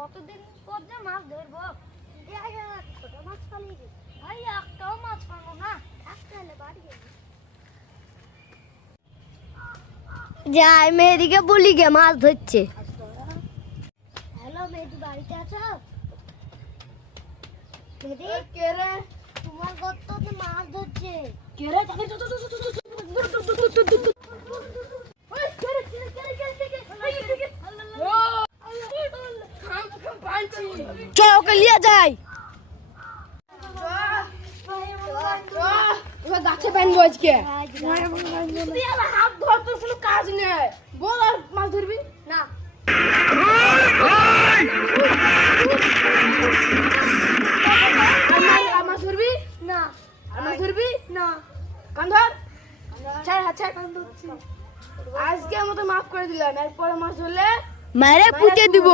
কতদিন পর যে মাছ ধরবো? ছোট মাছ পালিয়ে গেছে। ভাই একটাও মাছ পাবো না একটা হলে বাড়ি গেছে যাই মেয়েদিকে বলি গে মাছ ধরছে। হ্যালো মেহেদি বাড়িতে আছো? মেহেদি কে রে? তোমার গর্ত তো মাছ ধরছে। কে রে? চল ওকে লিয়ে যাই। গাছে বানবো আজকে। হাত ধর তোর কোনো কাজ নেই। বল আর মাছ ধরবি? না। মাছ- ধরবি? না। মাছ ধরবি? না। কান ধর। ছাড় হাত ছাড়। আজকে মতো মাফ করে দিলাম। এরপরে মাছ ধরলে মারে পুঁতে দিব।